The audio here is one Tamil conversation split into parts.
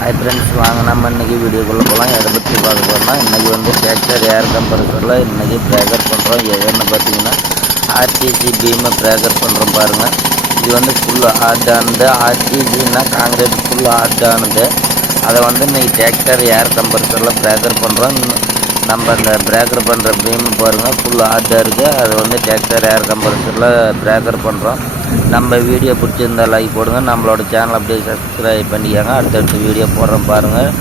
ஹாய் ஃப்ரெண்ட்ஸ், வாங்க நம்ம இன்றைக்கி வீடியோக்குள்ளே போகலாம். எதை பற்றி பார்க்க போகிறோம்னா, இன்றைக்கி வந்து டிராக்டர் ஏர் கம்ப்ரஸரில் இன்றைக்கி ப்ரேக்கர் பண்ணுறோம். எதுன்னு பார்த்தீங்கன்னா ஆர்டிசி பீமை ப்ரேக்கர் பண்ணுறோம் பாருங்கள். இது வந்து ஃபுல் ஹார்டானது. ஆர்டிசின்னா காங்கிரீட் ஃபுல் ஹார்டானது. அதை வந்து இன்றைக்கி டிராக்டர் ஏர் கம்ப்ரஸரில் ப்ரேக்கர் பண்ணுறோம். நம்ம அந்த ப்ரேக்கர் பண்ணுற பீம் பாருங்கள், ஃபுல் ஹார்டாக இருக்குது. அதை வந்து டிராக்டர் ஏர் கம்ப்ரஸரில் ப்ரேக்கர் பண்ணுறோம். நம்ம வீடியோ பிடிச்சிருந்தால் லைக் போடுங்க. நம்மளோட சேனல் அப்படியே சப்ஸ்கிரைப் பண்ணிக்காங்க. அடுத்தடுத்த வீடியோ போடுறோம் பாருங்கள்.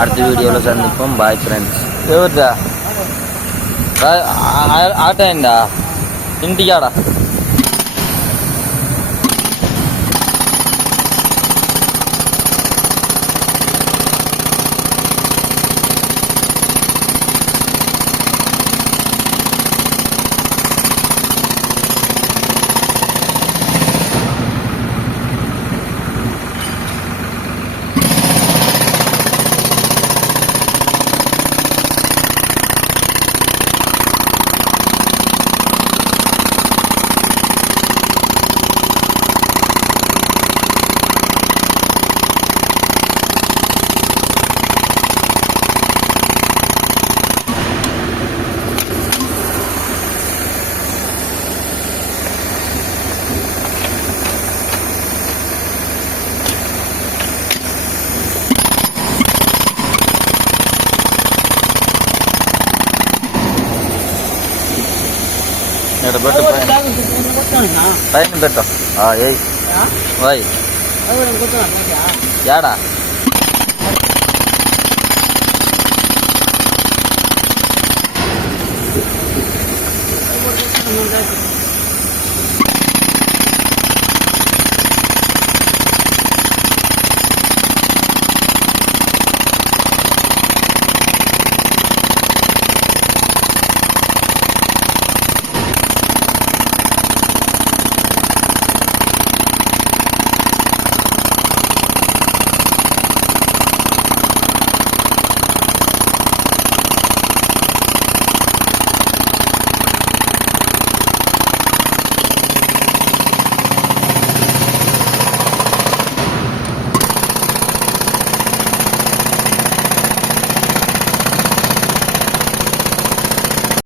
அடுத்த வீடியோவில் சந்திப்போம். Bye friends. ఎవరిదా ఆట అయిందా ఇంటికాడ పైన పెట్టు. ఏయ్ ఓయ్ యాడా Gracias.